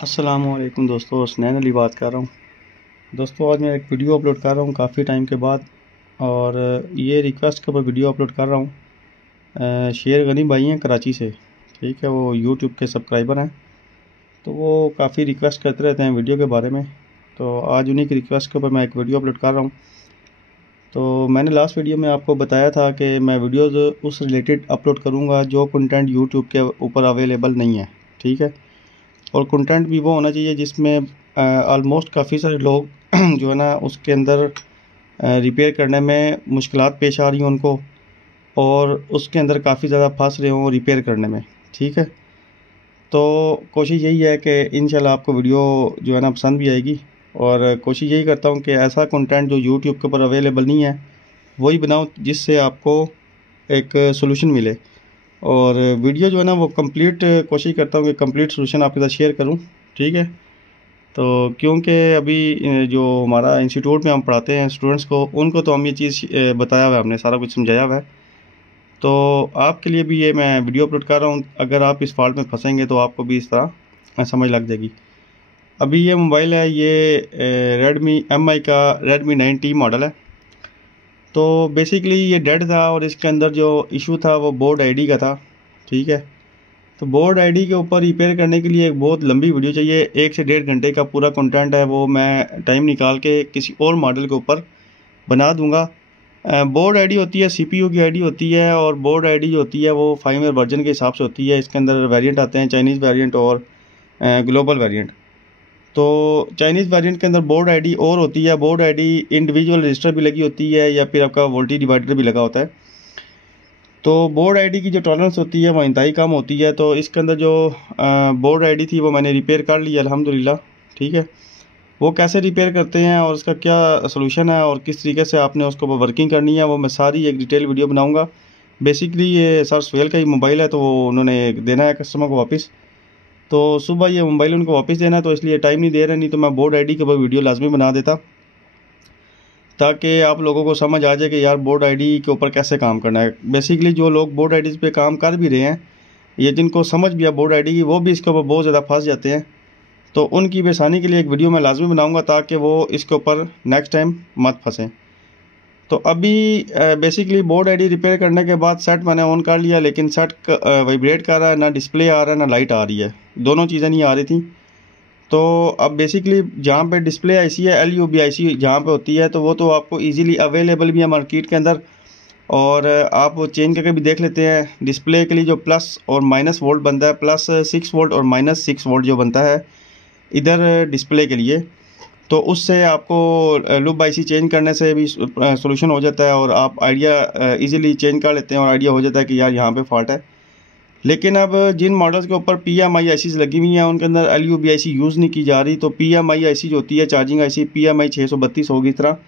अस्सलामुअलैकुम दोस्तों, हसनैन अली बात कर रहा हूँ। दोस्तों आज मैं एक वीडियो अपलोड कर रहा हूँ काफ़ी टाइम के बाद, और ये रिक्वेस्ट के ऊपर वीडियो अपलोड कर रहा हूँ। शेर गनी भाई हैं कराची से, ठीक है, वो यूट्यूब के सब्सक्राइबर हैं, तो वो काफ़ी रिक्वेस्ट करते रहते हैं वीडियो के बारे में। तो आज उन्हीं की रिक्वेस्ट के ऊपर मैं एक वीडियो अपलोड कर रहा हूँ। तो मैंने लास्ट वीडियो में आपको बताया था कि मैं वीडियोज़ उस रिलेटेड अपलोड करूँगा जो कंटेंट यूट्यूब के ऊपर अवेलेबल नहीं है, ठीक है। और कंटेंट भी वो होना चाहिए जिसमें ऑलमोस्ट काफ़ी सारे लोग जो है ना उसके अंदर रिपेयर करने में मुश्किलात पेश आ रही हैं उनको, और उसके अंदर काफ़ी ज़्यादा फंस रहे हों रिपेयर करने में, ठीक है। तो कोशिश यही है कि इंशाल्लाह आपको वीडियो जो है ना पसंद भी आएगी, और कोशिश यही करता हूँ कि ऐसा कंटेंट जो यूट्यूब के ऊपर अवेलेबल नहीं है वही बनाऊँ जिससे आपको एक सोल्यूशन मिले। और वीडियो जो है ना वो कंप्लीट कोशिश करता हूँ कि कंप्लीट सोल्यूशन आपके साथ शेयर करूँ, ठीक है। तो क्योंकि अभी जो हमारा इंस्टीट्यूट में हम पढ़ाते हैं स्टूडेंट्स को, उनको तो हम ये चीज़ बताया हुआ है, हमने सारा कुछ समझाया हुआ है। तो आपके लिए भी ये मैं वीडियो अपलोड कर रहा हूँ, अगर आप इस फॉल्ट में फंसेंगे तो आपको भी इस तरह समझ लग जाएगी। अभी ये मोबाइल है, ये रेडमी MI का रेडमी 9T मॉडल है। तो बेसिकली ये डेड था, और इसके अंदर जो इशू था वो बोर्ड आईडी का था, ठीक है। तो बोर्ड आईडी के ऊपर रिपेयर करने के लिए एक बहुत लंबी वीडियो चाहिए, 1 से 1.5 घंटे का पूरा कंटेंट है, वो मैं टाइम निकाल के किसी और मॉडल के ऊपर बना दूंगा। बोर्ड आईडी होती है, CPU की आईडी होती है, और बोर्ड आईडी जो होती है वो 5 ईयर वर्जन के हिसाब से होती है। इसके अंदर वेरिएंट आते हैं, चाइनीज़ वेरिएंट और ग्लोबल वेरिएंट। तो चाइनीज़ वेरिएंट के अंदर बोर्ड आईडी और होती है, बोर्ड आईडी इंडिविजुअल रजिस्टर भी लगी होती है, या फिर आपका वोल्टेज डिवाइडर भी लगा होता है। तो बोर्ड आईडी की जो टॉलरेंस होती है वो इंतहाई कम होती है। तो इसके अंदर जो बोर्ड आईडी थी वो मैंने रिपेयर कर ली अल्हम्दुलिल्लाह, ठीक है। वो कैसे रिपेयर करते हैं और उसका क्या सलूशन है और किस तरीके से आपने उसको वर्किंग करनी है, वो मैं सारी एक डिटेल वीडियो बनाऊंगा। बेसिकली ये सर सुहेल का ही मोबाइल है, तो वो उन्होंने देना है कस्टमर को वापस। तो सुबह ये मोबाइल उनको वापस देना है, तो इसलिए टाइम नहीं दे रहे, नहीं तो मैं बोर्ड आईडी के ऊपर वीडियो लाजमी बना देता, ताकि आप लोगों को समझ आ जाए कि यार बोर्ड आईडी के ऊपर कैसे काम करना है। बेसिकली जो लोग बोर्ड आईडीज़ पे काम कर भी रहे हैं, ये जिनको समझ भी है बोर्ड आईडी की, वो भी इसके ऊपर बहुत ज़्यादा फंस जाते हैं। तो उनकी भी आसानी के लिए एक वीडियो मैं लाजमी बनाऊंगा, ताकि वो इसके ऊपर नेक्स्ट टाइम मत फंसें। तो अभी बेसिकली बोर्ड आईडी रिपेयर करने के बाद सेट मैंने ऑन कर लिया, लेकिन सेट वाइब्रेट कर रहा है, ना डिस्प्ले आ रहा है ना लाइट आ रही है, दोनों चीज़ें नहीं आ रही थी। तो अब बेसिकली जहाँ पे डिस्प्ले आईसी है, LUB IC जहाँ पे होती है, तो वो तो आपको इजीली अवेलेबल भी है मार्केट के अंदर। और आप वो चेंज करके भी देख लेते हैं। डिस्प्ले के लिए जो प्लस और माइनस वोल्ट बनता है, +6 वोल्ट और -6 वोल्ट जो बनता है इधर डिस्प्ले के लिए, तो उससे आपको लूप IC चेंज करने से भी सोल्यूशन हो जाता है, और आप आइडिया इजीली चेंज कर लेते हैं, और आइडिया हो जाता है कि यार यहाँ पे फॉल्ट है। लेकिन अब जिन मॉडल्स के ऊपर PMI ICs लगी हुई हैं उनके अंदर LUB IC यूज़ नहीं की जा रही। तो PMI IC जो होती है चार्जिंग IC, PMI 632 होगी इस तरह।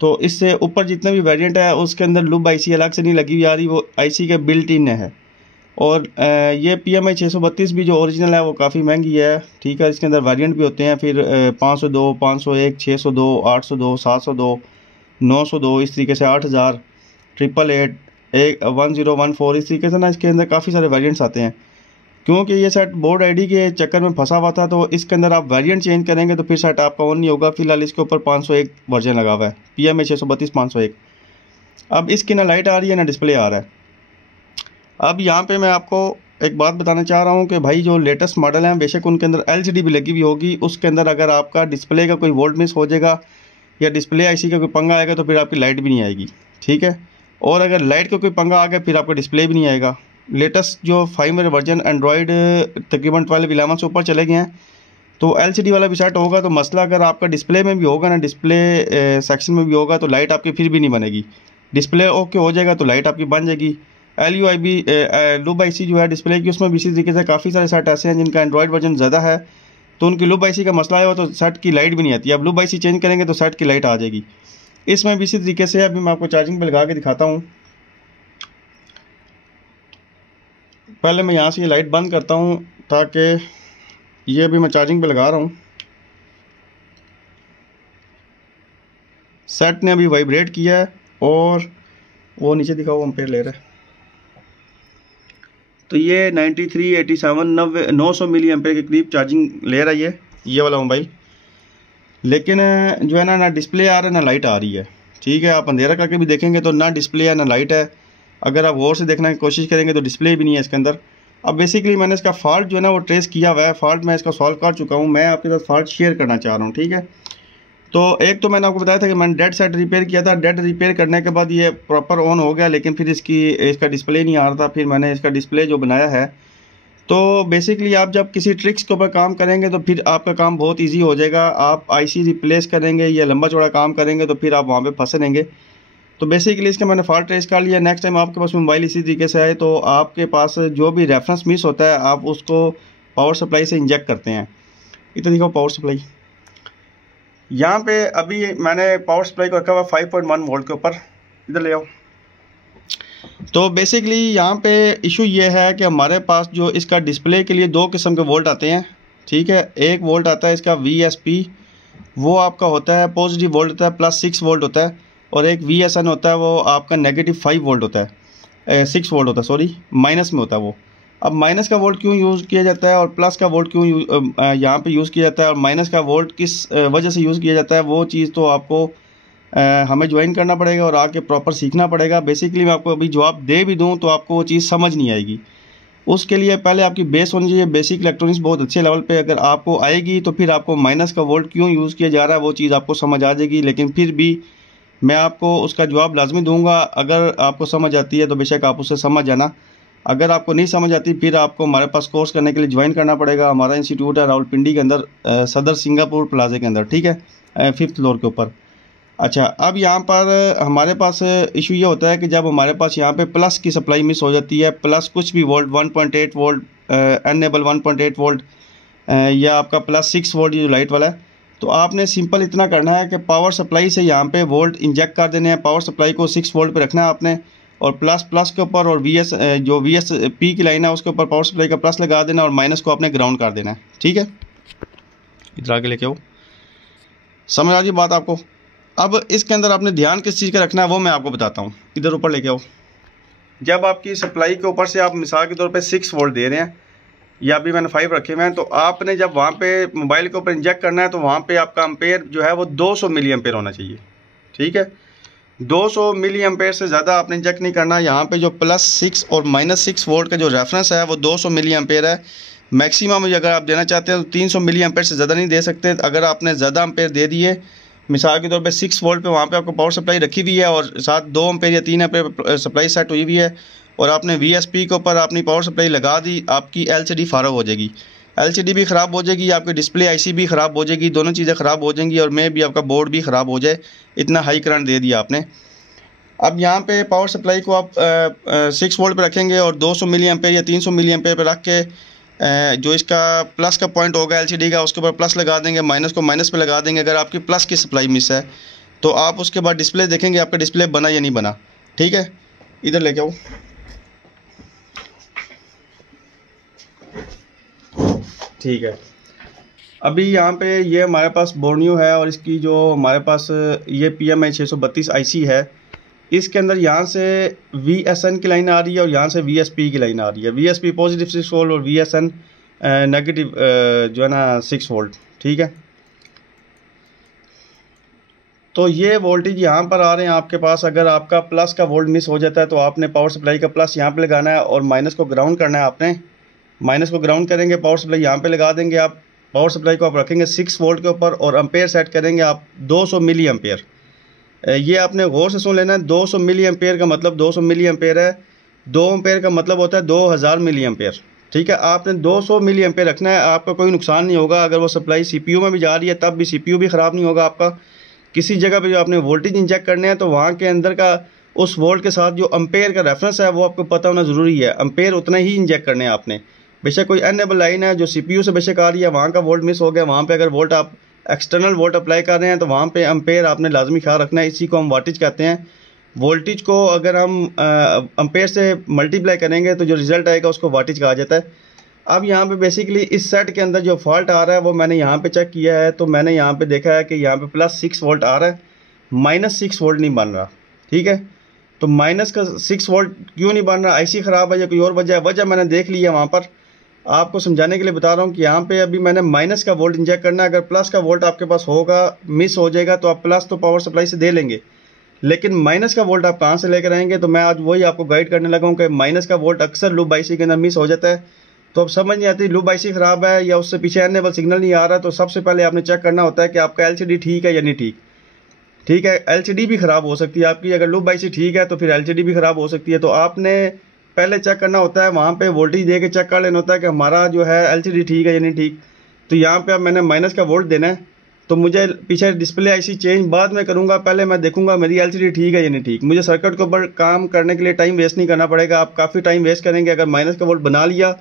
तो इससे ऊपर जितने भी वेरिएंट है उसके अंदर लूब IC अलग से नहीं लगी हुई आ रही, वो IC के बिल्ट इन है। और ये PMI 632 भी जो ओरिजिनल है वो काफ़ी महंगी है, ठीक है। इसके अंदर वेरिएंट भी होते हैं, फिर 502, 501, 602, 802, 702, 902, इस तरीके से 8000, 888, 1014, इस तरीके से ना इसके अंदर काफ़ी सारे वेरिएंट्स आते हैं। क्योंकि ये सेट बोर्ड आईडी के चक्कर में फंसा हुआ था, तो इसके अंदर आप वेरिएंट चेंज करेंगे तो फिर सेट आपका ऑन नहीं होगा। फिलहाल इसके ऊपर 501 वर्जन लगा हुआ है, PMI 632 501। अब इसकी ना लाइट आ रही है ना डिस्प्ले आ रहा है। अब यहाँ पे मैं आपको एक बात बताना चाह रहा हूँ कि भाई जो लेटेस्ट मॉडल हैं बेशक उनके अंदर LCD भी लगी हुई होगी, उसके अंदर अगर आपका डिस्प्ले का कोई वोल्ट मिस हो जाएगा या डिस्प्ले IC का कोई पंगा आएगा तो फिर आपकी लाइट भी नहीं आएगी, ठीक है। और अगर लाइट का कोई पंगा आ गया फिर आपका डिस्प्ले भी नहीं आएगा। लेटेस्ट जो 5 वर्जन एंड्रॉयड तकरीबन 12-11 से ऊपर चले गए हैं, तो LCD वाला भी सेट होगा। तो मसला अगर आपका डिस्प्ले में भी होगा ना, डिस्प्ले सेक्शन में भी होगा, तो लाइट आपकी फिर भी नहीं बनेगी। डिस्प्ले ओके हो जाएगा तो लाइट आपकी बन जाएगी। LUIB लूब IC जो है डिस्प्ले की, उसमें भी इसी तरीके से काफ़ी सारे सेट ऐसे हैं जिनका एंड्रॉयड वर्जन ज़्यादा है, तो उनकी लूब IC का मसला है, तो सेट की लाइट भी नहीं आती। अब लूब IC चेंज करेंगे तो सेट की लाइट आ जाएगी। इसमें भी इसी तरीके से अभी मैं आपको चार्जिंग पे लगा के दिखाता हूँ। पहले मैं यहाँ से ये लाइट बंद करता हूँ, ताकि ये अभी मैं चार्जिंग पे लगा रहा हूँ। सेट ने अभी वाइब्रेट किया है और वो नीचे दिखाओ एम्पेयर ले रहा है। तो ये 93, 87, 90, 900 मिली एम्पेयर के करीब चार्जिंग ले रहा है ये वाला मोबाइल। लेकिन जो है ना डिस्प्ले आ रहा है ना लाइट आ रही है। ठीक है, आप अंधेरा करके भी देखेंगे तो ना डिस्प्ले है ना लाइट है। अगर आप गौर से देखने की कोशिश करेंगे तो डिस्प्ले भी नहीं है इसके अंदर। अब बेसिकली मैंने इसका फॉल्ट जो है ना वो ट्रेस किया हुआ है, फॉल्ट मैं इसका सॉल्व कर चुका हूँ। मैं आपके साथ फॉल्ट शेयर करना चाह रहा हूँ। ठीक है, तो एक तो मैंने आपको बताया था कि मैंने डेड सेट रिपेयर किया था। डेड रिपेयर करने के बाद ये प्रॉपर ऑन हो गया, लेकिन फिर इसका डिस्प्ले नहीं आ रहा था। फिर मैंने इसका डिस्प्ले जो बनाया है, तो बेसिकली आप जब किसी ट्रिक्स के ऊपर काम करेंगे तो फिर आपका काम बहुत इजी हो जाएगा। आप आईसी रिप्लेस करेंगे या लंबा चौड़ा काम करेंगे तो फिर आप वहाँ पे फंसे रहेंगे। तो बेसिकली इसका मैंने फॉल्ट ट्रेस कर लिया। नेक्स्ट टाइम आपके पास मोबाइल इसी तरीके से आए तो आपके पास जो भी रेफरेंस मिस होता है आप उसको पावर सप्लाई से इंजेक्ट करते हैं। इतना दिखाओ पावर सप्लाई। यहाँ पे अभी मैंने पावर सप्लाई को रखा हुआ 5.1 वोल्ट के ऊपर। इधर ले आओ। तो बेसिकली यहाँ पे इशू ये है कि हमारे पास जो इसका डिस्प्ले के लिए दो किस्म के वोल्ट आते हैं। ठीक है, एक वोल्ट आता है इसका VSP, वो आपका होता है पॉजिटिव वोल्ट होता है, +6 वोल्ट होता है। और एक VSN होता है, वो आपका -5 वोल्ट होता है, 6 वोल्ट होता है, सॉरी माइनस में होता है वो। अब माइनस का वोल्ट क्यों यूज़ किया जाता है और प्लस का वोल्ट क्यों यहाँ पे यूज़ किया जाता है और माइनस का वोल्ट किस वजह से यूज़ किया जाता है, वो चीज़ तो आपको हमें ज्वाइन करना पड़ेगा और आके प्रॉपर सीखना पड़ेगा। बेसिकली मैं आपको अभी जवाब दे भी दूं तो आपको वो चीज़ समझ नहीं आएगी। उसके लिए पहले आपकी बेस होनी चाहिए, बेसिक इलेक्ट्रॉनिक्स बहुत अच्छे लेवल पे अगर आपको आएगी तो फिर आपको माइनस का वोल्ट क्यों यूज़ किया जा रहा है वो चीज़ आपको समझ आ जाएगी। लेकिन फिर भी मैं आपको उसका जवाब लाजमी दूंगा। अगर आपको समझ आती है तो बेशक आप उससे समझ जाना। अगर आपको नहीं समझ आती फिर आपको हमारे पास कोर्स करने के लिए ज्वाइन करना पड़ेगा। हमारा इंस्टीट्यूट है रावलपिंडी के अंदर, सदर सिंगापुर प्लाजे के अंदर। ठीक है, 5th फ्लोर के ऊपर। अच्छा, अब यहाँ पर हमारे पास इशू ये होता है कि जब हमारे पास यहाँ पे प्लस की सप्लाई मिस हो जाती है, प्लस कुछ भी वोल्ट 1.8 वोल्ट, एनेबल 1.8 वोल्ट या आपका +6 वोल्ट जो लाइट वाला है, तो आपने सिंपल इतना करना है कि पावर सप्लाई से यहाँ पे वोल्ट इंजेक्ट कर देने हैं। पावर सप्लाई को 6 वोल्ट पे रखना है आपने और प्लस के ऊपर और जो VSP की लाइन है उसके ऊपर पावर सप्लाई का प्लस लगा देना और माइनस को आपने ग्राउंड कर देना है। ठीक है, इधर आगे लेके आओ। समझ आ गई बात आपको? अब इसके अंदर आपने ध्यान किस चीज़ का रखना है वो मैं आपको बताता हूँ। इधर ऊपर लेके आओ। जब आपकी सप्लाई के ऊपर से आप मिसाल के तौर पे 6 वोल्ट दे रहे हैं या अभी मैंने 5 रखे हुए हैं, तो आपने जब वहाँ पे मोबाइल के ऊपर इंजेक्ट करना है तो वहाँ पे आपका एम्पेयर जो है वो 200 मिली एम्पेयर होना चाहिए। ठीक है, 200 मिली एम्पेयर से ज़्यादा आपने इंजेक्ट नहीं करना। यहाँ पे जो +6 और -6 वोल्ट का जो रेफरेंस है वो 200 मिली एम्पेयर है। मैक्सिमम अगर आप देना चाहते हैं तो 300 मिली एम्पेयर से ज़्यादा नहीं दे सकते। अगर आपने ज़्यादा एम्पेयर दे दिए, मिसाल के तौर पे 6 वोल्ट पे वहाँ पे आपको पावर सप्लाई रखी हुई है और साथ 2 एम्पेयर या 3 एम्पेयर सप्लाई सेट हुई हुई है और आपने VSP के ऊपर अपनी पावर सप्लाई लगा दी, आपकी LCD फारग हो जाएगी। LCD भी ख़राब हो जाएगी, आपकी डिस्प्ले IC भी ख़राब हो जाएगी, दोनों चीज़ें ख़राब हो जाएंगी और मे भी आपका बोर्ड भी ख़राब हो जाए, इतना हाई करंट दे दिया आपने। अब यहाँ पे पावर सप्लाई को आप 6 वोल्ट पे रखेंगे और 200 मिली एम्पेयर या 300 मिली एम्पेयर पे रख के जो इसका प्लस का पॉइंट होगा LCD का, उसके ऊपर प्लस लगा देंगे, माइनस को माइनस पे लगा देंगे। अगर आपकी प्लस की सप्लाई मिस है तो आप उसके बाद डिस्प्ले देखेंगे आपका डिस्प्ले बना या नहीं बना। ठीक है, इधर लेके आओ। ठीक है, अभी यहाँ पे ये हमारे पास बोर्नियो है और इसकी जो हमारे पास ये PMI 632 IC है, इसके अंदर यहाँ से VSN की लाइन आ रही है और यहाँ से VSP की लाइन आ रही है। VSP पॉजिटिव 6 वोल्ट और VSN नेगेटिव जो है ना 6 वोल्ट। ठीक है, तो ये वोल्टेज यहाँ पर आ रहे हैं आपके पास। अगर आपका प्लस का वोल्ट मिस हो जाता है तो आपने पावर सप्लाई का प्लस यहाँ पे लगाना है और माइनस को ग्राउंड करना है। आपने माइनस को ग्राउंड करेंगे, पावर सप्लाई यहाँ पे लगा देंगे। आप पावर सप्लाई को आप रखेंगे 6 वोल्ट के ऊपर और एम्पेयर सेट करेंगे आप 200 मिली एम्पेयर। ये आपने गौर से सुन लेना है। 200 मिली एम्पेयर का मतलब 200 मिली एम्पेयर है, 2 एम्पेयर का मतलब होता है 2000 मिली एम्पेयर। ठीक है, आपने 200 मिली एम्पेयर रखना है, आपका कोई नुकसान नहीं होगा। अगर वो सप्लाई CPU में भी जा रही है तब भी CPU भी ख़राब नहीं होगा आपका। किसी जगह पे जो आपने वोल्टेज इंजेक्ट करने हैं तो वहाँ के अंदर का उस वोल्ट के साथ जो एम्पेयर का रेफरेंस है वो आपको पता होना ज़रूरी है। एम्पेयर उतना ही इंजेक्ट करने हैं आपने। बेशक कोई अनएबल लाइन है जो CPU से बेशक आ रही है, वहाँ का वोल्ट मिस हो गया, वहाँ पे अगर वोल्ट आप एक्सटर्नल वोल्ट अप्लाई कर रहे हैं तो वहाँ पे एम्पेयर आपने लाजमी ख्याल रखना है। इसी को हम वाटेज कहते हैं। वोल्टेज को अगर हम एम्पेयर से मल्टीप्लाई करेंगे तो जो रिज़ल्ट आएगा उसको वाटेज कहा जाता है। अब यहाँ पे बेसिकली इस सेट के अंदर जो फॉल्ट आ रहा है वो मैंने यहाँ पे चेक किया है, तो मैंने यहाँ पे देखा है कि यहाँ पे +6 वोल्ट आ रहा है, -6 वोल्ट नहीं बन रहा। ठीक है, तो माइनस का 6 वोल्ट क्यों नहीं बन रहा, आईसी ख़राब है या कोई और वजह है? वजह मैंने देख ली है वहाँ पर, आपको समझाने के लिए बता रहा हूँ कि यहाँ पे अभी मैंने माइनस का वोल्ट इंजेक्ट करना है। अगर प्लस का वोल्ट आपके पास होगा, मिस हो जाएगा, तो आप प्लस तो पावर सप्लाई से दे लेंगे, लेकिन माइनस का वोल्ट आप कहाँ से लेकर आएंगे? तो मैं आज वही आपको गाइड करने लगा हूँ कि माइनस का वोल्ट अक्सर लूप आईसी के अंदर मिस हो जाता है। तो अब समझ नहीं आती लूप आईसी ख़राब है या उससे पीछे एनेबल सिग्नल नहीं आ रहा। तो सबसे पहले आपने चेक करना होता है कि आपका एलसीडी ठीक है या नहीं ठीक। ठीक है, एलसीडी भी ख़राब हो सकती है आपकी, अगर लूप आईसी ठीक है तो फिर एलसीडी भी ख़राब हो सकती है। तो आपने पहले चेक करना होता है, वहाँ पे वोल्टेज दे के चेक कर लेना होता है कि हमारा जो है एलसीडी ठीक है या नहीं ठीक। तो यहाँ पे अब मैंने माइनस का वोल्ट देना है, तो मुझे पीछे डिस्प्ले आईसी चेंज बाद में करूँगा, पहले मैं देखूँगा मेरी एलसीडी ठीक है या नहीं ठीक। मुझे सर्किट के ऊपर काम करने के लिए टाइम वेस्ट नहीं करना पड़ेगा। आप काफ़ी टाइम वेस्ट करेंगे अगर माइनस का वोल्ट बना लिया,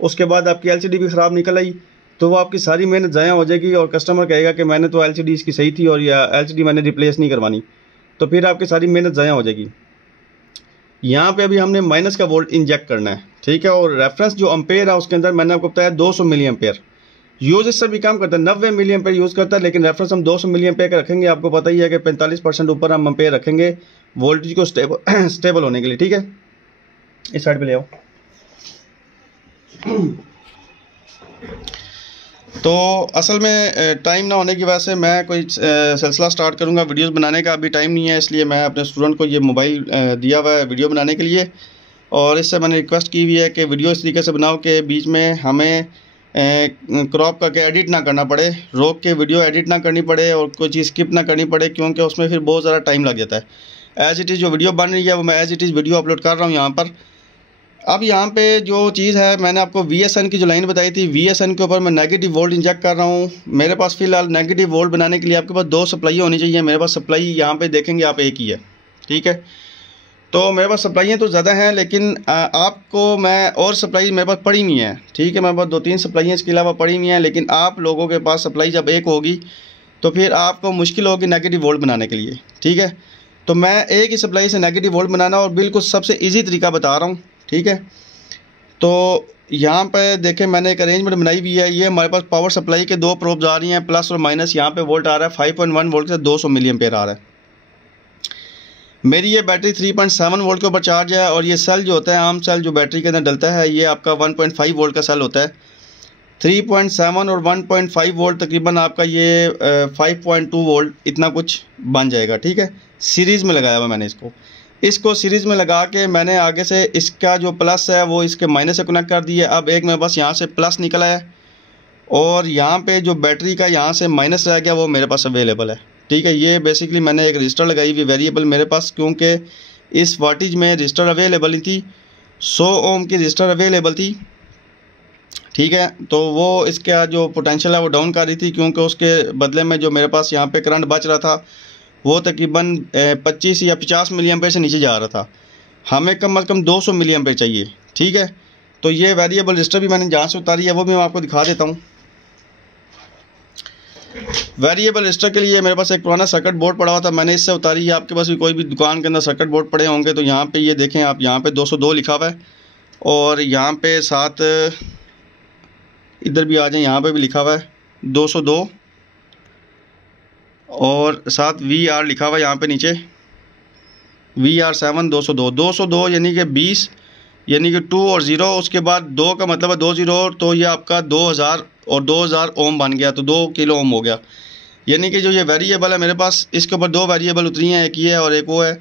उसके बाद आपकी एलसीडी भी ख़राब निकल आई, तो वो आपकी सारी मेहनत ज़ाया हो जाएगी और कस्टमर कहेगा कि मैंने तो एलसीडी इसकी सही थी और या एलसीडी मैंने रिप्लेस नहीं करवानी, तो फिर आपकी सारी मेहनत ज़ाया हो जाएगी। यहाँ पे अभी हमने माइनस का वोल्ट इंजेक्ट करना है, ठीक है। और रेफरेंस जो अम्पेयर है उसके अंदर मैंने आपको बताया 200 मिली एम्पेयर। यूज़ इससे भी काम करता है, 90 मिली एम्पेयर यूज़ करता है, लेकिन रेफरेंस हम 200 मिली एम्पेयर का रखेंगे। आपको पता ही है कि 45% ऊपर हम एम्पेयर रखेंगे वोल्टेज को स्टेबल होने के लिए, ठीक है। इस साइड पे ले आओ। तो असल में टाइम ना होने की वजह से मैं कोई सिलसिला स्टार्ट करूंगा वीडियोस बनाने का, अभी टाइम नहीं है, इसलिए मैं अपने स्टूडेंट को ये मोबाइल दिया हुआ है वीडियो बनाने के लिए। और इससे मैंने रिक्वेस्ट की हुई है कि वीडियो इस तरीके से बनाओ कि बीच में हमें क्रॉप करके एडिट ना करना पड़े, रोक के वीडियो एडिट ना करनी पड़े और कोई चीज़ स्किप ना करनी पड़े, क्योंकि उसमें फिर बहुत ज़्यादा टाइम लग जाता है। एज़ इट इज़ जो वीडियो बन रही है वो मैं as it is video upload कर रहा हूँ यहाँ पर। अब यहाँ पे जो चीज़ है, मैंने आपको VSN की जो लाइन बताई थी, VSN के ऊपर मैं नेगेटिव वोल्ट इंजेक्ट कर रहा हूँ। मेरे पास फ़िलहाल नेगेटिव वोल्ट बनाने के लिए आपके पास 2 सप्लाई होनी चाहिए। मेरे पास सप्लाई यहाँ पे देखेंगे आप एक ही है, ठीक है। तो मेरे पास सप्लाइयाँ तो ज़्यादा हैं, लेकिन आपको मैं और सप्लाई मेरे पास पड़ी नहीं है, ठीक है। मेरे पास 2-3 सप्लाइयाँ इसके अलावा पड़ी नहीं है, लेकिन आप लोगों के पास सप्लाई जब एक होगी तो फिर आपको मुश्किल होगी नेगेटिव वोल्ट बनाने के लिए, ठीक है। तो मैं एक ही सप्लाई से नेगेटिव वोल्ट बनाना और बिल्कुल सबसे ईजी तरीका बता रहा हूँ, ठीक है। तो यहाँ पे देखें मैंने एक अरेंजमेंट बनाई हुई है। ये हमारे पास पावर सप्लाई के 2 प्रोब्स आ रही हैं, प्लस और माइनस। यहाँ पे वोल्ट आ रहा है 5.1 वोल्ट से 200 मिली एम्पेयर आ रहा है। मेरी ये बैटरी 3.7 वोल्ट के ऊपर चार्ज है, और ये सेल जो होता है, आम सेल जो बैटरी के अंदर डलता है, ये आपका 1.5 वोल्ट का सेल होता है। 3.7 और 1.5 वोल्ट तकरीबन आपका ये 5.2 वोल्ट इतना कुछ बन जाएगा, ठीक है। सीरीज़ में लगाया हुआ मैंने इसको सीरीज़ में लगा के मैंने आगे से इसका जो प्लस है वो इसके माइनस से कनेक्ट कर दिया। अब एक मेरे पास यहाँ से प्लस निकला है और यहाँ पे जो बैटरी का यहाँ से माइनस रह गया वो मेरे पास अवेलेबल है, ठीक है। ये बेसिकली मैंने एक रजिस्टर लगाई हुई वेरिएबल मेरे पास, क्योंकि इस वाटेज में रजिस्टर अवेलेबल नहीं थी, 100 ओम की रजिस्टर अवेलेबल थी, ठीक है। तो वो इसका जो पोटेंशियल है वो डाउन कर रही थी, क्योंकि उसके बदले में जो मेरे पास यहाँ पे करंट बच रहा था वो तकरीबन 25 या 50 मिली एम्पेयर से नीचे जा रहा था। हमें कम से कम 200 मिली एम्पेयर चाहिए, ठीक है। तो ये वेरिएबल रजिस्टर भी मैंने जहाँ से उतारी है वो भी मैं आपको दिखा देता हूँ। वेरिएबल रजिस्टर के लिए मेरे पास एक पुराना सर्किट बोर्ड पड़ा हुआ था, मैंने इससे उतारी है। आपके पास भी कोई भी दुकान के अंदर सर्किट बोर्ड पड़े होंगे तो यहाँ पे ये देखें आप, यहाँ पे 202 लिखा हुआ है, और यहाँ पे साथ इधर भी आ जाए, यहाँ पे भी लिखा हुआ है 202, और साथ VR लिखा हुआ है यहाँ पे नीचे, VR7 202 यानी कि 20, यानी कि 2 और 0, उसके बाद 2 का मतलब है 20, तो ये आपका 2000 और 2000 ओम बन गया, तो 2 किलो ओम हो गया। यानी कि जो ये वेरिएबल है मेरे पास, इसके ऊपर 2 वेरिएबल उतरी हैं, एक ये है और एक वो है।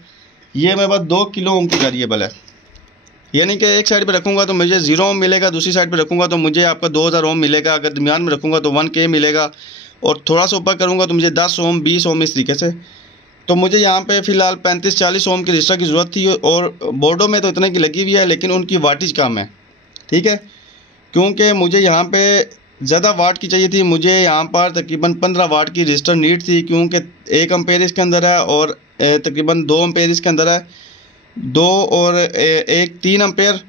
ये मेरे पास 2 किलो ओम की वेरिएबल है, यानी कि एक साइड पे रखूँगा तो मुझे 0 ओम मिलेगा, दूसरी साइड पे रखूँगा तो मुझे आपका 2000 ओम मिलेगा। अगर दरमियान में रखूँगा तो 1K मिलेगा, और थोड़ा सा ऊपर करूँगा तो मुझे 10 ओम 20 ओम इस तरीके से। तो मुझे यहाँ पे फ़िलहाल 35-40 ओम की रजिस्टर की ज़रूरत थी, और बोर्डों में तो इतने की लगी हुई है, लेकिन उनकी वाटेज कम है, ठीक है। क्योंकि मुझे यहाँ पे ज़्यादा वाट की चाहिए थी, मुझे यहाँ पर तकरीबन 15 वाट की रजिस्टर नीड थी, क्योंकि 1 एम्पेयर इसके अंदर है और तकरीबन 2 एम्पेयर इसके अंदर है, 2 और 1 3 एम्पेयर,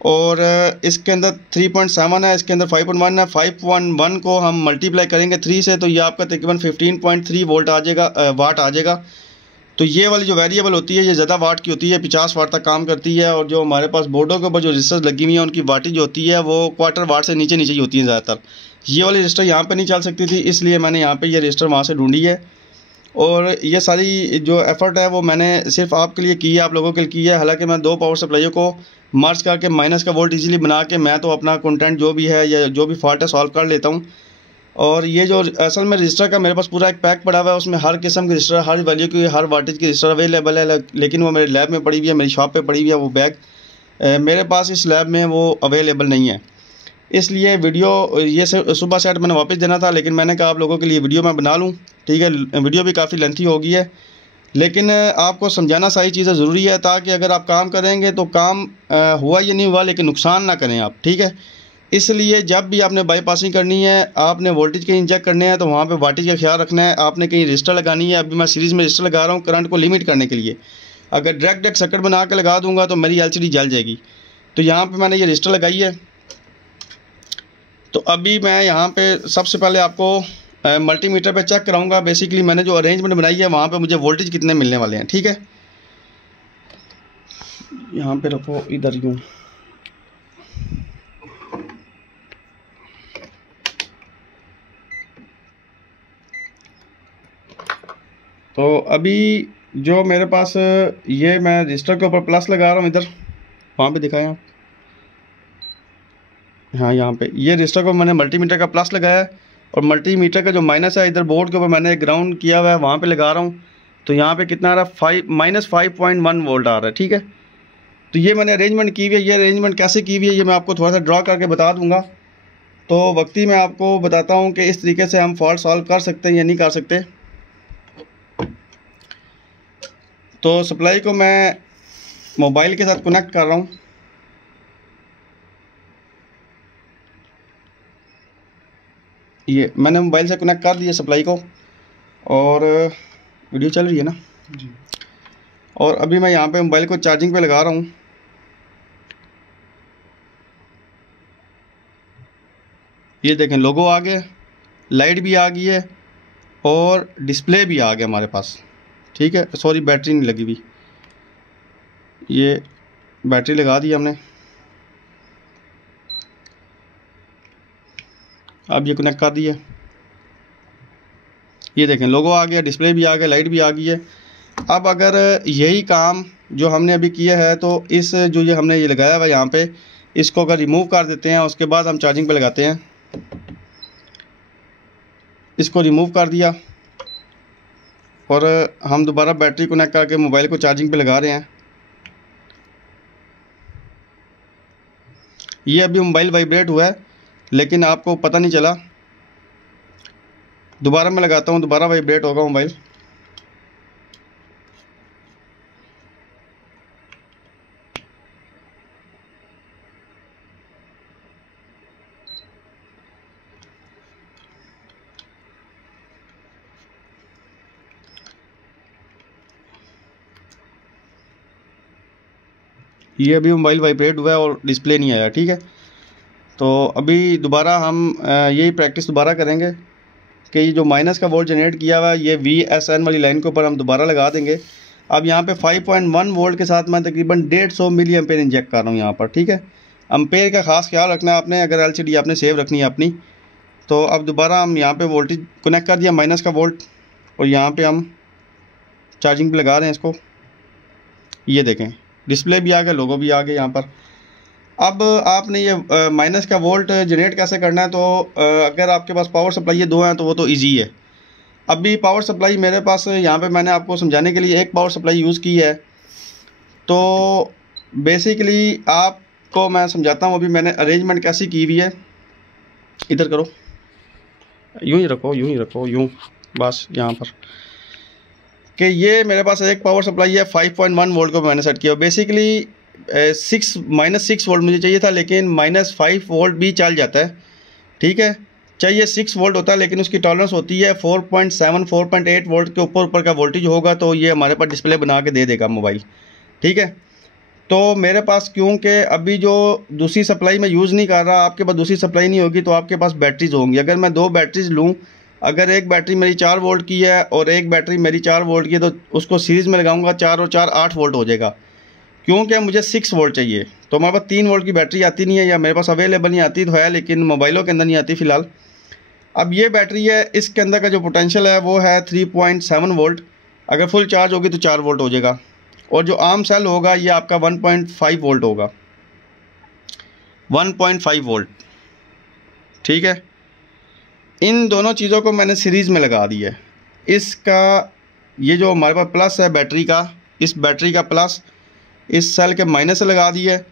और इसके अंदर 3.7 है, इसके अंदर 5.1 है। 5.1 को हम मल्टीप्लाई करेंगे 3 से, तो ये आपका तकरीबन 15.3 वोल्ट आ जाएगा, वाट आ जाएगा। तो ये वाली जो वेरिएबल होती है ये ज़्यादा वाट की होती है, 50 वाट तक काम करती है। और जो हमारे पास बोर्डों के ऊपर जो रजिस्टर लगी हुई है उनकी वाटेज होती है वो 1/4 वाट से नीचे नीचे ही होती है ज़्यादातर। ये वाली रजिस्टर यहाँ पर नहीं चल सकती थी, इसलिए मैंने यहाँ पर ये रजिस्टर वहाँ से ढूंढी है, और ये सारी जो एफ़र्ट है वो मैंने सिर्फ आपके लिए की है, आप लोगों के लिए की है। हालांकि मैं 2 पावर सप्लाइयों को मर्ज करके माइनस का वोल्ट इजीली बना के मैं तो अपना कंटेंट जो भी है या जो भी फॉल्ट है सॉल्व कर लेता हूँ। और ये जो असल में रजिस्टर का मेरे पास पूरा एक पैक पड़ा हुआ है, उसमें हर किस्म की रजिस्टर, हर वैल्यू की, हर वाटेज की रजिस्टर अवेलेबल है। लेकिन वो मेरे लैब में पड़ी हुई है, मेरी शॉप पे पड़ी हुई है वो बैग। मेरे पास इस लैब में वो अवेलेबल नहीं है, इसलिए वीडियो ये सुबह सेट मैंने वापस देना था, लेकिन मैंने कहा आप लोगों के लिए वीडियो मैं बना लूँ। ठीक है, वीडियो भी काफ़ी लेंथी हो गई है, लेकिन आपको समझाना सारी चीज़ें ज़रूरी है, ताकि अगर आप काम करेंगे तो काम हुआ या नहीं हुआ लेकिन नुकसान ना करें आप। ठीक है, इसलिए जब भी आपने बाईपासिंग करनी है, आपने वोल्टेज कहीं इंजेक्ट करने हैं तो वहाँ पे वाटेज का ख्याल रखना है। आपने कहीं रजिस्टर लगानी है, अभी मैं सीरीज़ में रजिस्टर लगा रहा हूँ करंट को लिमिट करने के लिए। अगर डायरेक्ट एक सर्किट बना के लगा दूंगा तो मेरी एलसीडी जल जाएगी। तो यहाँ पे मैंने ये रजिस्टर लगाई है। तो अभी मैं यहाँ पे सबसे पहले आपको मल्टीमीटर पे चेक कराऊंगा। बेसिकली मैंने जो अरेंजमेंट बनाई है वहाँ पे मुझे वोल्टेज कितने मिलने वाले हैं। ठीक है, यहाँ पे रखो, इधर यूँ। तो अभी जो मेरे पास ये मैं रजिस्टर के ऊपर प्लस लगा रहा हूँ, इधर वहाँ पे दिखाएं आप। हाँ, यहाँ पे ये रजिस्टर को मैंने मल्टीमीटर का प्लस लगाया है, और मल्टीमीटर का जो माइनस है इधर बोर्ड के ऊपर मैंने ग्राउंड किया हुआ है, वहाँ पे लगा रहा हूँ। तो यहाँ पे कितना आ रहा है, -5.1 वोल्ट आ रहा है। ठीक है, तो ये मैंने अरेंजमेंट की हुई है। ये अरेंजमेंट कैसे की हुई है ये मैं आपको थोड़ा सा ड्रा करके बता दूँगा। तो वक्ती मैं आपको बताता हूँ कि इस तरीके से हम फॉल्ट सॉल्व कर सकते हैं या नहीं कर सकते। तो सप्लाई को मैं मोबाइल के साथ कनेक्ट कर रहा हूँ। ये मैंने मोबाइल से कनेक्ट कर दिया सप्लाई को, और वीडियो चल रही है ना जी। और अभी मैं यहाँ पे मोबाइल को चार्जिंग पे लगा रहा हूँ। ये देखें, लोगो आ गया, लाइट भी आ गई है, और डिस्प्ले भी आ गया हमारे पास। ठीक है, सॉरी बैटरी नहीं लगी हुई, ये बैटरी लगा दी हमने। अब ये कनेक्ट कर दिया, ये देखें लोगो आ गया, डिस्प्ले भी आ गया, लाइट भी आ गई है। अब अगर यही काम जो हमने अभी किया है, तो इस जो ये हमने ये लगाया हुआ यहाँ पे, इसको अगर रिमूव कर देते हैं, उसके बाद हम चार्जिंग पे लगाते हैं। इसको रिमूव कर दिया, और हम दोबारा बैटरी कनेक्ट करके मोबाइल को चार्जिंग पे लगा रहे हैं। ये अभी मोबाइल वाइब्रेट हुआ है, लेकिन आपको पता नहीं चला। दोबारा मैं लगाता हूँ, दोबारा वाइब्रेट होगा मोबाइल। ये अभी मोबाइल वाइब्रेट हुआ है और डिस्प्ले नहीं आया। ठीक है, तो अभी दोबारा हम यही प्रैक्टिस दोबारा करेंगे कि ये जो माइनस का वोल्ट जनरेट किया हुआ है, ये VSN वाली लाइन के ऊपर हम दोबारा लगा देंगे। अब यहाँ पे 5.1 वोल्ट के साथ मैं तकरीबन 150 मिली एम्पेयर इंजेक्ट कर रहा हूँ यहाँ पर। ठीक है, एम्पेयर का खास ख्याल रखना है आपने, अगर LCD आपने सेव रखनी है अपनी। तो अब दोबारा हम यहाँ पे वोल्टेज कनेक्ट कर दिया, माइनस का वोल्ट, और यहाँ पे हम चार्जिंग पे लगा रहे हैं इसको। ये देखें, डिस्प्ले भी आ गया, लोगो भी आ गया यहाँ पर। अब आपने ये माइनस का वोल्ट जनरेट कैसे करना है, तो अगर आपके पास पावर सप्लाई ये दो हैं तो वो तो इजी है। अभी पावर सप्लाई मेरे पास यहाँ पे मैंने आपको समझाने के लिए एक पावर सप्लाई यूज़ की है। तो बेसिकली आपको मैं समझाता हूँ अभी मैंने अरेंजमेंट कैसी की हुई है। इधर करो, यूँ ही रखो, यूँ ही रखो, यूँ बस यहाँ पर, कि ये मेरे पास एक पावर सप्लाई है 5.1 वोल्ट को मैंने सेट किया। बेसिकली -6 वोल्ट मुझे चाहिए था, लेकिन -5 वोल्ट भी चल जाता है। ठीक है, चाहिए 6 वोल्ट होता है, लेकिन उसकी टॉलरेंस होती है 4.7 4.8 वोल्ट के ऊपर का वोल्टेज होगा तो ये हमारे पास डिस्प्ले बना के दे देगा मोबाइल। ठीक है, तो मेरे पास क्योंकि अभी जो दूसरी सप्लाई मैं यूज़ नहीं कर रहा, आपके पास दूसरी सप्लाई नहीं होगी तो आपके पास बैटरीज होंगी। अगर मैं 2 बैटरीज लूँ, अगर एक बैटरी मेरी 4 वोल्ट की है और एक बैटरी मेरी 4 वोल्ट की है, तो उसको सीरीज़ में लगाऊंगा, 4 और 4 8 वोल्ट हो जाएगा। क्योंकि मुझे 6 वोल्ट चाहिए, तो हमारे पास 3 वोल्ट की बैटरी आती नहीं है, या मेरे पास अवेलेबल नहीं आती तो है, लेकिन मोबाइलों के अंदर नहीं आती फ़िलहाल। अब ये बैटरी है, इसके अंदर का जो पोटेंशियल है वो है 3.7 वोल्ट। अगर फुल चार्ज होगी तो 4 वोल्ट हो जाएगा, और जो आर्म सेल होगा ये आपका 1.5 वोल्ट होगा, 1.5 वोल्ट। ठीक है, इन दोनों चीज़ों को मैंने सीरीज़ में लगा दिया है। इसका ये जो हमारे पास प्लस है बैटरी का, इस बैटरी का प्लस इस सेल के माइनस से लगा दिया है,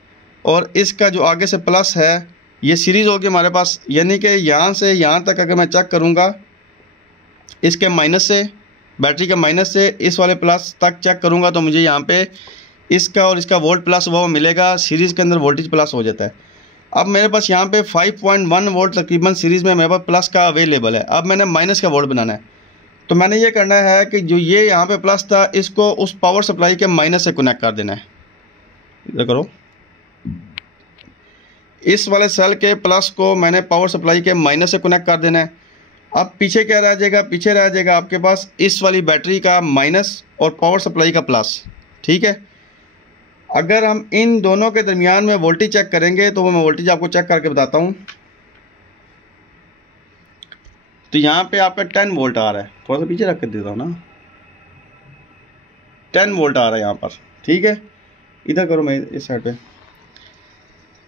और इसका जो आगे से प्लस है ये सीरीज़ होगी हमारे पास। यानी कि यहाँ से यहाँ तक अगर मैं चेक करूँगा, इसके माइनस से, बैटरी के माइनस से इस वाले प्लस तक चेक करूँगा, तो मुझे यहाँ पे इसका और इसका वोल्ट प्लस वो मिलेगा। सीरीज़ के अंदर वोल्टेज प्लस हो जाता है। अब मेरे पास यहाँ पे 5.1 वोल्ट तकरीबन सीरीज़ में मेरे पास प्लस का अवेलेबल है। अब मैंने माइनस का वोल्ट बनाना है, तो मैंने ये करना है कि जो ये यहाँ पे प्लस था इसको उस पावर सप्लाई के माइनस से कनेक्ट कर देना है। इधर करो, इस वाले सेल के प्लस को मैंने पावर सप्लाई के माइनस से कनेक्ट कर देना है। अब पीछे क्या रह जाएगा, पीछे रह जाएगा आपके पास इस वाली बैटरी का माइनस और पावर सप्लाई का प्लस। ठीक है, अगर हम इन दोनों के दरमियान में वोल्टेज चेक करेंगे तो मैं वोल्टेज आपको चेक करके बताता हूँ। तो यहाँ पे आपका 10 वोल्ट आ रहा है, थोड़ा सा पीछे रख कर देता हूँ ना, 10 वोल्ट आ रहा है यहाँ पर। ठीक है, इधर करो, मैं इस साइड पे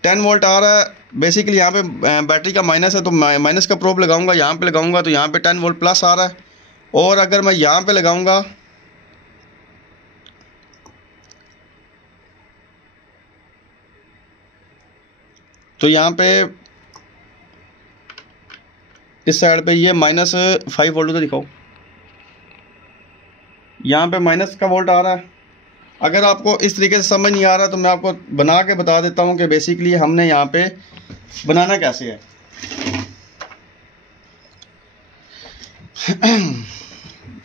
10 वोल्ट आ रहा है। बेसिकली यहाँ पे बैटरी का माइनस है, तो माइनस का प्रोब लगाऊंगा, यहाँ पे लगाऊंगा तो यहाँ पे 10 वोल्ट प्लस आ रहा है। और अगर मैं यहाँ पे लगाऊंगा तो यहाँ पे इस साइड पे ये -5 वोल्ट तो दिखाओ, यहाँ पे माइनस का वोल्ट आ रहा है। अगर आपको इस तरीके से समझ नहीं आ रहा तो मैं आपको बना के बता देता हूँ कि बेसिकली हमने यहाँ पे बनाना कैसे है।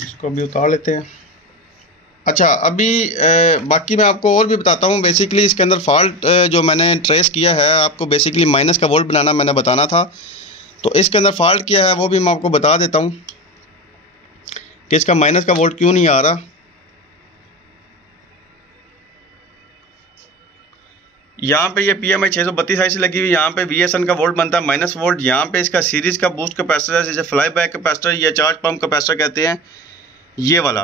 इसको भी उतार लेते हैं। अच्छा, अभी बाकी मैं आपको और भी बताता हूँ। बेसिकली इसके अंदर फॉल्ट जो मैंने ट्रेस किया है, आपको बेसिकली माइनस का वोल्ट बनाना मैंने बताना था, तो इसके अंदर फॉल्ट किया है वो भी मैं आपको बता देता हूँ कि इसका माइनस का वोल्ट क्यों नहीं आ रहा। यहाँ पे ये PMI 632 आई सी लगी हुई, यहाँ पे VSN का वोल्ट बनता है माइनस वोल्ट। यहाँ पे इसका सीरीज़ का बूस्ट कैपेसिटर है, जिसे फ्लाई बैक कैपेसिटर या चार्ज पम्प कैपेसिटर कहते हैं, ये वाला।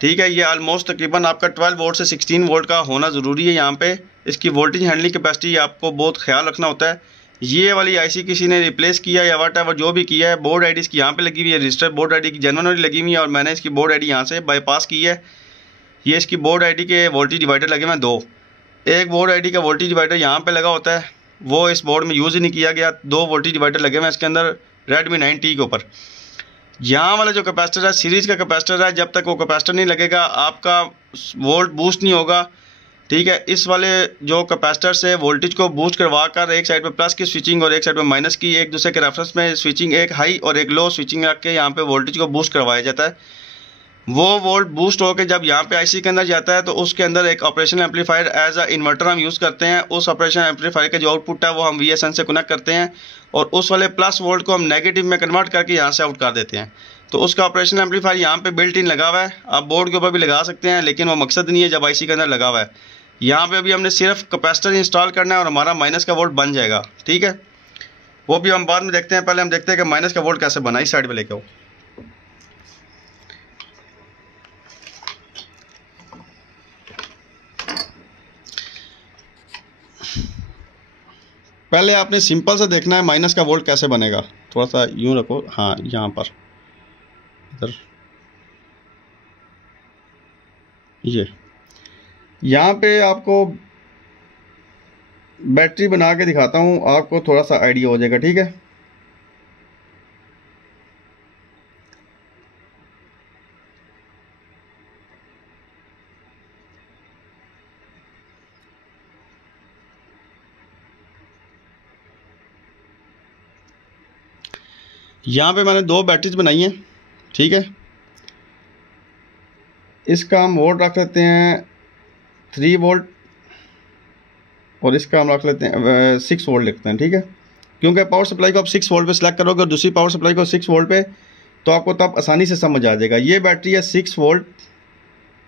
ठीक है, ये ऑलमोस्ट तकरीबन आपका 12 वोल्ट से 16 वोल्ट का होना ज़रूरी है। यहाँ पे इसकी वोल्टेज हैंडलिंग कैपेसिटी आपको बहुत ख्याल रखना होता है। ये वाली IC किसी ने रिप्लेस किया या वट एवर जो भी किया है, बोर्ड ID इसकी यहाँ पे लगी हुई है, रजिस्टर बोर्ड ID की जेन्युइनली लगी हुई है, और मैंने इसकी बोर्ड ID यहाँ से बाईपास की है। ये इसकी बोर्ड ID के वोल्टेज डिवाइडर लगे हुए हैं दो। एक बोर्ड ID का वोल्टेज डिवाइडर यहाँ पे लगा होता है, वो इस बोर्ड में यूज़ ही नहीं किया गया। दो वोल्टेज डिवाइडर लगे हुए हैं इसके अंदर Redmi 9T के ऊपर। यहाँ वाला जो कैपेसिटर है सीरीज़ का कैपेसिटर है, जब तक वो कैपेसिटर नहीं लगेगा आपका वोल्ट बूस्ट नहीं होगा। ठीक है, इस वाले जो कैपेसिटर से वोल्टेज को बूस्ट करवा कर एक साइड पे प्लस की स्विचिंग और एक साइड पे माइनस की, एक दूसरे के रेफरेंस में स्विचिंग, एक हाई और एक लो स्विचिंग रख के यहाँ पे वोल्टेज को बूस्ट करवाया जाता है। वो वोल्ट बूस्ट होकर जब यहाँ पे IC के अंदर जाता है तो उसके अंदर एक operational amplifier as a inverter हम यूज़ करते हैं। उस ऑपरेशनल एम्पलीफायर का जो आउटपुट है वो हम VSN से कनेक्ट करते हैं, और उस वाले प्लस वोल्ट को हम नेगेटिव में कन्वर्ट करके यहाँ से आउट कर देते हैं। तो उसका ऑपरेशनल एम्पलीफायर यहाँ पे बिल्ट इन लगा हुआ है। आप बोर्ड के ऊपर भी लगा सकते हैं, लेकिन वो मकसद नहीं है जब IC के अंदर लगा हुआ है। यहाँ पे अभी हमने सिर्फ कैपेसिटर इंस्टॉल करना है और हमारा माइनस का वोल्ट बन जाएगा। ठीक है, वो भी हम बाद में देखते हैं। पहले हम देखते हैं कि माइनस का वोल्ट कैसे बना। इस साइड पे लेके आओ। पहले आपने सिंपल से देखना है माइनस का वोल्ट कैसे बनेगा। थोड़ा सा यूं रखो, हाँ यहाँ पर, इधर, ये यहाँ पे आपको बैटरी बना के दिखाता हूँ, आपको थोड़ा सा आइडिया हो जाएगा। ठीक है, यहाँ पे मैंने दो बैटरीज बनाई हैं। ठीक है, इसका हम वोल्ट रख लेते हैं 3 वोल्ट, और इसका हम रख लेते हैं 6 वोल्ट लिखते हैं। ठीक है, क्योंकि पावर सप्लाई को आप 6 वोल्ट पे सिलेक्ट करोगे और दूसरी पावर सप्लाई को 6 वोल्ट पे, तो आपको तब आसानी से समझ आ जाएगा। ये बैटरी है 6 वोल्ट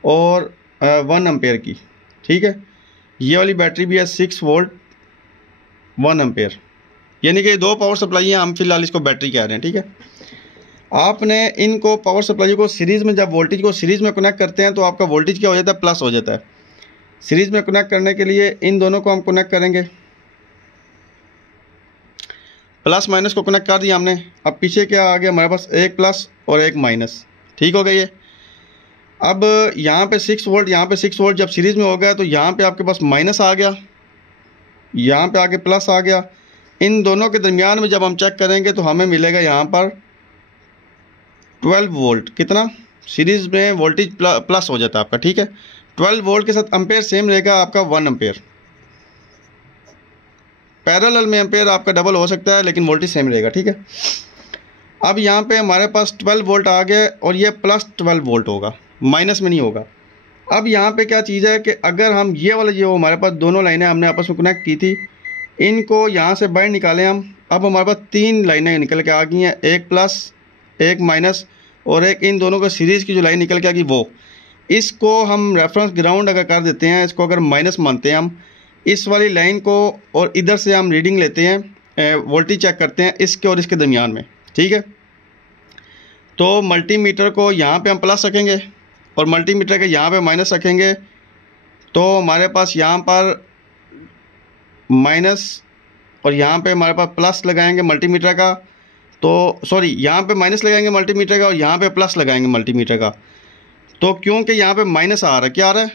और 1 एम्पेयर की। ठीक है, ये वाली बैटरी भी है 6 वोल्ट 1 एम्पेयर। यानी कि 2 पावर सप्लाई है, हम फिलहाल इसको बैटरी कह रहे हैं। ठीक है, आपने इनको पावर सप्लाई को सीरीज़ में, जब वोल्टेज को सीरीज़ में कनेक्ट करते हैं तो आपका वोल्टेज क्या हो जाता है, प्लस हो जाता है। सीरीज़ में कनेक्ट करने के लिए इन दोनों को हम कनेक्ट करेंगे, प्लस माइनस को कनेक्ट कर दिया हमने। अब पीछे क्या आ गया हमारे पास, एक प्लस और एक माइनस। ठीक हो गया ये। अब यहाँ पे 6 वोल्ट, यहाँ पे 6 वोल्ट जब सीरीज़ में हो गया तो यहाँ पे आपके पास माइनस आ गया, यहाँ पे आगे प्लस आ गया। इन दोनों के दरमियान में जब हम चेक करेंगे तो हमें मिलेगा यहाँ पर 12 वोल्ट। कितना, सीरीज़ में वोल्टेज प्लस हो जाता है आपका। ठीक है, 12 वोल्ट के साथ एम्पेयर सेम रहेगा आपका 1 एम्पेयर। पैरेलल में एम्पेयर आपका डबल हो सकता है लेकिन वोल्टेज सेम रहेगा। ठीक है, अब यहाँ पे हमारे पास 12 वोल्ट आ गया और ये प्लस 12 वोल्ट होगा, माइनस में नहीं होगा। अब यहाँ पे क्या चीज़ है कि अगर हम ये वाला जो हमारे पास दोनों लाइनें हमने आपस में कनेक्ट की थी, इनको यहाँ से बाहर निकालें हम। अब हमारे पास 3 लाइनें निकल के आ गई हैं, एक प्लस, एक माइनस और एक इन दोनों का सीरीज़ की जो लाइन निकल के आ गई वो। इसको हम रेफरेंस ग्राउंड अगर कर देते हैं, इसको अगर माइनस मानते हैं हम, इस वाली लाइन को, और इधर से हम रीडिंग लेते हैं, वोल्टेज चेक करते हैं इसके और इसके दरमियान में। ठीक है, तो मल्टीमीटर को यहाँ पे हम प्लस रखेंगे और मल्टीमीटर के यहाँ पे माइनस रखेंगे, तो हमारे पास यहाँ पर माइनस और यहाँ पे हमारे पास प्लस लगाएंगे मल्टीमीटर का, तो सॉरी यहाँ पे माइनस लगाएंगे मल्टीमीटर का और यहाँ पे प्लस लगाएंगे मल्टीमीटर का। तो क्योंकि यहाँ पे माइनस आ रहा है, क्या आ रहा है,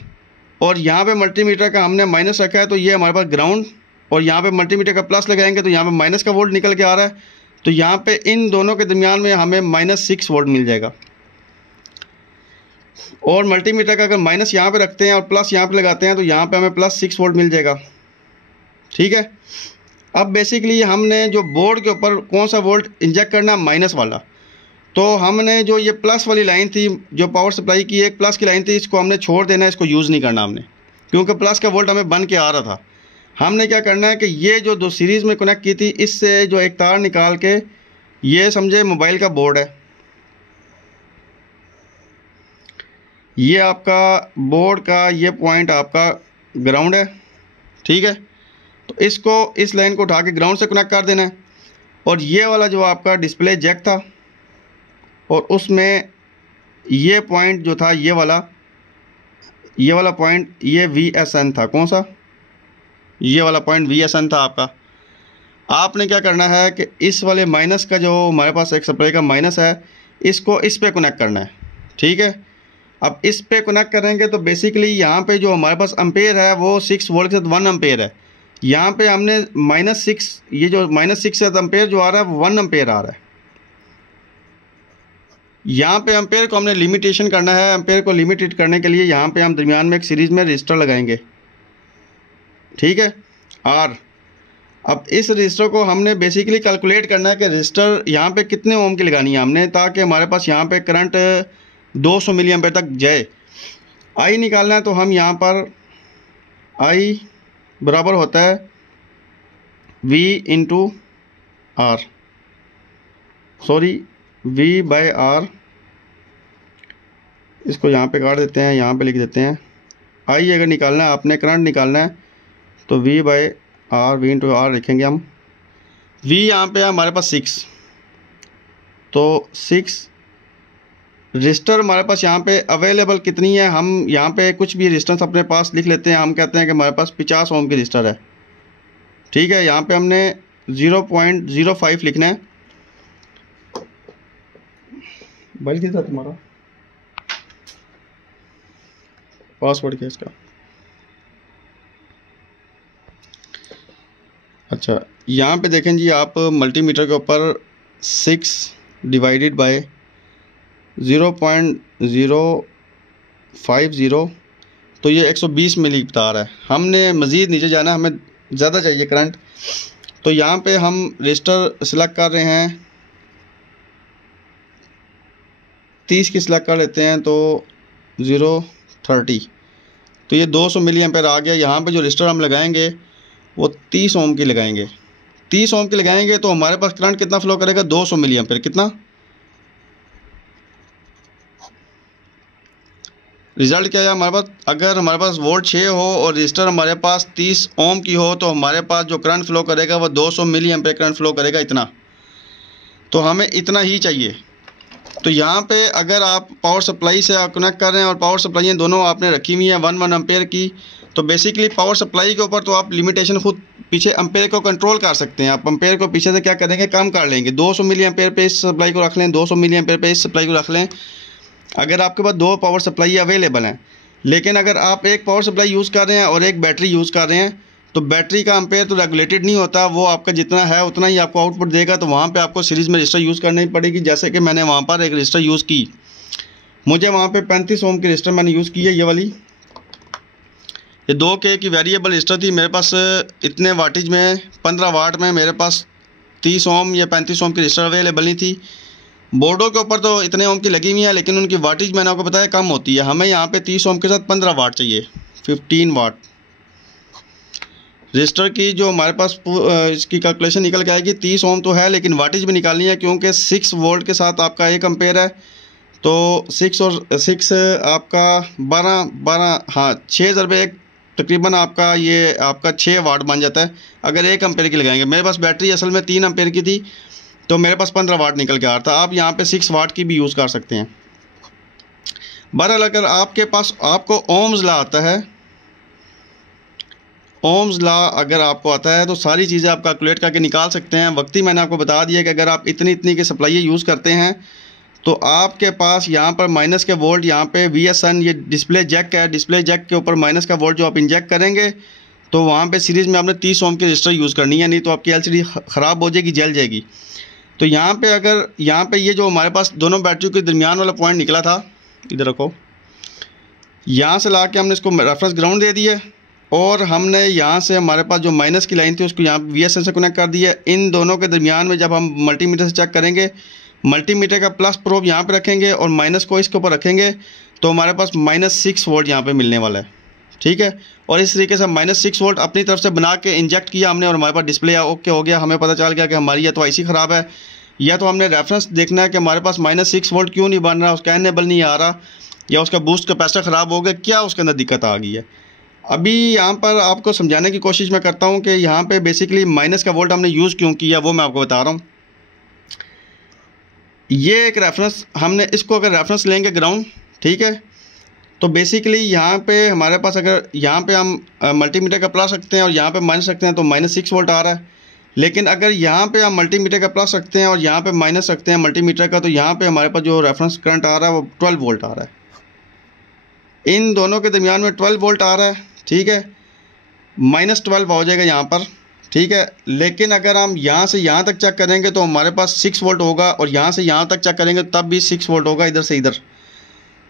और यहाँ पे मल्टीमीटर का हमने माइनस रखा है तो ये हमारे पास ग्राउंड, और यहाँ पे मल्टीमीटर का प्लस लगाएंगे तो यहाँ पे माइनस का वोल्ट निकल के आ रहा है। तो यहाँ पे इन दोनों के दरमियान में हमें -6 वोल्ट मिल जाएगा। और मल्टीमीटर का अगर माइनस यहाँ पे रखते हैं और प्लस यहाँ पे लगाते हैं तो यहाँ पे हमें +6 वोल्ट मिल जाएगा। ठीक है, अब बेसिकली हमने जो बोर्ड के ऊपर कौन सा वोल्ट इंजेक्ट करना है, माइनस वाला। तो हमने जो ये प्लस वाली लाइन थी, जो पावर सप्लाई की एक प्लस की लाइन थी, इसको हमने छोड़ देना है, इसको यूज़ नहीं करना हमने, क्योंकि प्लस का वोल्ट हमें बन के आ रहा था। हमने क्या करना है कि ये जो 2 सीरीज़ में कनेक्ट की थी, इससे जो एक तार निकाल के, ये समझे मोबाइल का बोर्ड है, ये आपका बोर्ड का ये पॉइंट आपका ग्राउंड है। ठीक है, तो इसको, इस लाइन को उठा के ग्राउंड से कनेक्ट कर देना है। और ये वाला जो आपका डिस्प्ले जैक था, और उसमें ये पॉइंट जो था, ये वाला पॉइंट, ये VSN था। कौन सा, ये वाला पॉइंट VSN था आपका। आपने क्या करना है कि इस वाले माइनस का, जो हमारे पास एक सप्लाई का माइनस है, इसको इस पे कनेक्ट करना है। ठीक है, अब इस पे कनेक्ट करेंगे तो बेसिकली यहाँ पे जो हमारे पास एम्पेयर है वो 6 वोल्ट के साथ 1 एम्पेयर है। यहाँ पे हमने -6, ये जो -6 एम्पेयर जो आ रहा है वो 1 एम्पेयर आ रहा है। यहाँ पे एम्पेयर को हमने लिमिटेशन करना है। एम्पेयर को लिमिटेड करने के लिए यहाँ पे हम दरमियान में एक सीरीज़ में रजिस्टर लगाएंगे। ठीक है, और अब इस रजिस्टर को हमने बेसिकली कैलकुलेट करना है कि रजिस्टर यहाँ पे कितने ओम की लगानी है हमने, ताकि हमारे पास यहाँ पे करंट 200 मिली एम्पेयर तक जाए। आई निकालना है तो हम यहाँ पर आई बराबर होता है V × R, सॉरी V/R, इसको यहाँ पे काट देते हैं, यहाँ पे लिख देते हैं। आई अगर निकालना है, आपने करंट निकालना है तो V/R, V × R लिखेंगे हम। V यहाँ पे है हमारे पास 6, तो 6 रजिस्टर हमारे पास यहाँ पे अवेलेबल कितनी है, हम यहाँ पे कुछ भी रजिस्टेंस अपने पास लिख लेते हैं। हम कहते हैं कि हमारे पास 50 ओम की रजिस्टर है। ठीक है, यहाँ पे हमने 0.05 लिखना है। बल कितना तुम्हारा पासवर्ड क्या इसका, अच्छा यहाँ पे देखें जी, आप मल्टीमीटर के ऊपर 6 डिवाइडेड बाय 0.050, तो ये 120 मिली बता रहा है। हमने मज़ीद नीचे जाना, हमें ज़्यादा चाहिए करंट, तो यहाँ पे हम रजिस्टर सेलेक्ट कर रहे हैं, 30 की सेलेक्ट कर लेते हैं, तो 0.30, तो ये 200 मिली एम्पेयर आ गया। यहाँ पे जो रजिस्टर हम लगाएंगे वो 30 ओम की लगाएंगे। 30 ओम की लगाएंगे तो हमारे पास करंट कितना फ्लो करेगा, 200 मिली एम्पेयर। कितना, रिज़ल्ट क्या है हमारे पास, अगर हमारे पास वोल्ट 6 हो और रजिस्टर हमारे पास 30 ओम की हो तो हमारे पास जो करंट फ्लो करेगा वो 200 मिली एम्पीयर करंट फ्लो करेगा इतना, तो हमें इतना ही चाहिए। तो यहाँ पे अगर आप पावर सप्लाई से आप कनेक्ट कर रहे हैं और पावर सप्लाई दोनों आपने रखी हुई है 1 एम्पेयर की, तो बेसिकली पावर सप्लाई के ऊपर तो आप लिमिटेशन खुद पीछे एम्पेयर को कंट्रोल कर सकते हैं। आप एम्पेयर को पीछे से क्या करेंगे, कम कर लेंगे। 200 मिली एम्पेयर पे इस सप्लाई को रख लें, 200 मिली एम्पेयर पे इस सप्लाई को रख लें, अगर आपके पास 2 पावर सप्लाई अवेलेबल हैं। लेकिन अगर आप एक पावर सप्लाई यूज़ कर रहे हैं और एक बैटरी यूज़ कर रहे हैं तो बैटरी का एम्पेयर तो रेगुलेटेड नहीं होता, वो आपका जितना है उतना ही आपको आउटपुट देगा। तो वहाँ पे आपको सीरीज़ में रजिस्टर यूज़ करनी पड़ेगी। जैसे कि मैंने वहाँ पर एक रजिस्टर यूज़ की, मुझे वहाँ पे 35 ओम की रजिस्टर मैंने यूज़ की है, ये वाली, ये 2K की वेरिएबल रजिस्टर थी मेरे पास। इतने वाटेज में 15 वाट में मेरे पास 30 ओम या 35 ओम की रजिस्टर अवेलेबल नहीं थी। बोर्डों के ऊपर तो इतने ओम की लगी हुई है, लेकिन उनकी वाटेज मैंने आपको बताया कम होती है। हमें यहाँ पे 30 ओम के साथ 15 वाट चाहिए, 15 वाट रजिस्टर की। जो हमारे पास इसकी कैलकुलेशन निकल के आएगी, 30 ओम तो है लेकिन वाटेज भी निकालनी है, क्योंकि 6 वोल्ट के साथ आपका 1 एम्पेयर है, तो 6 और 6 आपका 12 हाँ 6 ज़रबे 1 तकरीबन आपका ये आपका 6 वाट बन जाता है अगर 1 एम्पेयर की लगाएंगे। मेरे पास बैटरी असल में 3 एम्पेयर की थी, तो मेरे पास 15 वाट निकल के आ रहा था। आप यहाँ पे 6 वाट की भी यूज़ कर सकते हैं। बहरहाल अगर आपके पास आपको ओम्स लॉ आता है, ओम्स लॉ अगर आपको आता है तो सारी चीज़ें आप कैलकुलेट करके निकाल सकते हैं। वक्ती मैंने आपको बता दिया कि अगर आप इतनी इतनी की सप्लाई यूज़ करते हैं तो आपके पास यहाँ पर माइनस के वोल्ट, यहाँ पे VSN ये डिस्प्ले जैक है, डिस्प्ले जैक के ऊपर माइनस का वोल्ट जो आप इंजेक्ट करेंगे तो वहाँ पे सीरीज़ में आपने 30 ओम की रजिस्टर यूज़ करनी है, नहीं तो आपकी LCD ख़राब हो जाएगी, जल जाएगी। तो यहाँ पे अगर यहाँ पे ये जो हमारे पास दोनों बैटरियों के दरमियान वाला पॉइंट निकला था, इधर रखो, यहाँ से ला के हमने इसको रेफरेंस ग्राउंड दे दिया और हमने यहाँ से हमारे पास जो माइनस की लाइन थी उसको यहाँ VSN से कनेक्ट कर दिया। इन दोनों के दरमियान में जब हम मल्टीमीटर से चेक करेंगे, मल्टीमीटर का प्लस प्रोब यहाँ पे रखेंगे और माइनस को इसके ऊपर रखेंगे तो हमारे पास -6 वोल्ट यहाँ पे मिलने वाला है, ठीक है। और इस तरीके से -6 वोल्ट अपनी तरफ से बना के इंजेक्ट किया हमने और हमारे पास डिस्प्ले ओके हो गया। हमें पता चल गया कि हमारी या तो IC ख़राब है या तो हमने रेफरेंस देखना है कि हमारे पास -6 वोल्ट क्यों नहीं बन रहा, उसका एनेबल नहीं आ रहा, या उसका बूस्ट कैपेसिटर ख़राब हो गया, क्या उसके अंदर दिक्कत आ गई है। अभी यहाँ पर आपको समझाने की कोशिश मैं करता हूँ कि यहाँ पे बेसिकली माइनस का वोल्ट हमने यूज़ क्यों किया, वो मैं आपको बता रहा हूँ। ये एक रेफरेंस, हमने इसको अगर रेफरेंस लेंगे ग्राउंड, ठीक है, तो बेसिकली यहाँ पे हमारे पास अगर यहाँ पे हम मल्टीमीटर का प्लस रखते हैं और यहाँ पे माइनस रखते हैं तो -6 वोल्ट आ रहा है। लेकिन अगर यहाँ पे हम मल्टीमीटर का प्लस रखते हैं और यहाँ पे माइनस रखते हैं मल्टीमीटर का, तो यहाँ पे हमारे पास जो रेफरेंस करंट आ रहा है वो 12 वोल्ट आ रहा है। इन दोनों के दरमियान में 12 वोल्ट आ रहा है, ठीक है, -12 हो जाएगा यहाँ पर, ठीक है। लेकिन अगर हम यहाँ से यहाँ तक चेक करेंगे तो हमारे पास 6 वोल्ट होगा और यहाँ से यहाँ तक चेक करेंगे तब भी 6 वोल्ट होगा इधर से इधर।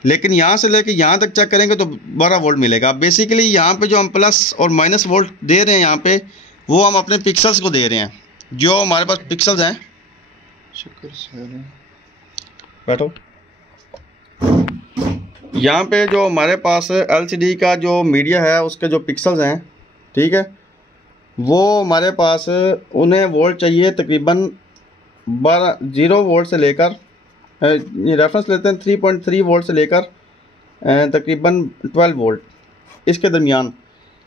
लेकिन यहाँ से लेके यहाँ तक चेक करेंगे तो 12 वोल्ट मिलेगा। बेसिकली यहाँ पे जो हम प्लस और माइनस वोल्ट दे रहे हैं यहाँ पे, वो हम अपने पिक्सल्स को दे रहे हैं, जो हमारे पास पिक्सल्स हैं। शुक्र से बैठो। यहाँ पे जो हमारे पास LCD का जो मीडिया है उसके जो पिक्सल्स हैं, ठीक है, वो हमारे पास उन्हें वोल्ट चाहिए तकरीबन 0 वोल्ट से लेकर, रेफरेंस लेते हैं 3.3 वोल्ट से लेकर तकरीबन 12 वोल्ट इसके दरमियान।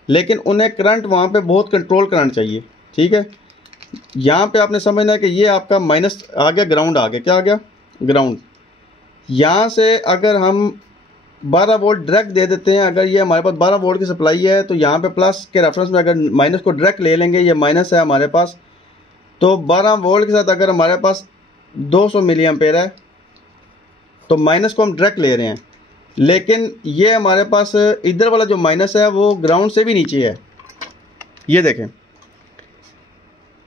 लेकिन उन्हें करंट वहाँ पे बहुत कंट्रोल करंट चाहिए, ठीक है। यहाँ पे आपने समझना है कि ये आपका माइनस आ गया, ग्राउंड आ गया, क्या आ गया, ग्राउंड। यहाँ से अगर हम 12 वोल्ट डायरेक्ट दे देते हैं, अगर ये हमारे पास 12 वोल्ट की सप्लाई है तो यहाँ पे प्लस के रेफरेंस में अगर माइनस को डायरेक्ट ले लेंगे, ये माइनस है हमारे पास, तो 12 वोल्ट के साथ अगर हमारे पास 200 मिली एम्पेयर है तो माइनस को हम डायरेक्ट ले रहे हैं। लेकिन ये हमारे पास इधर वाला जो माइनस है वो ग्राउंड से भी नीचे है, ये देखें,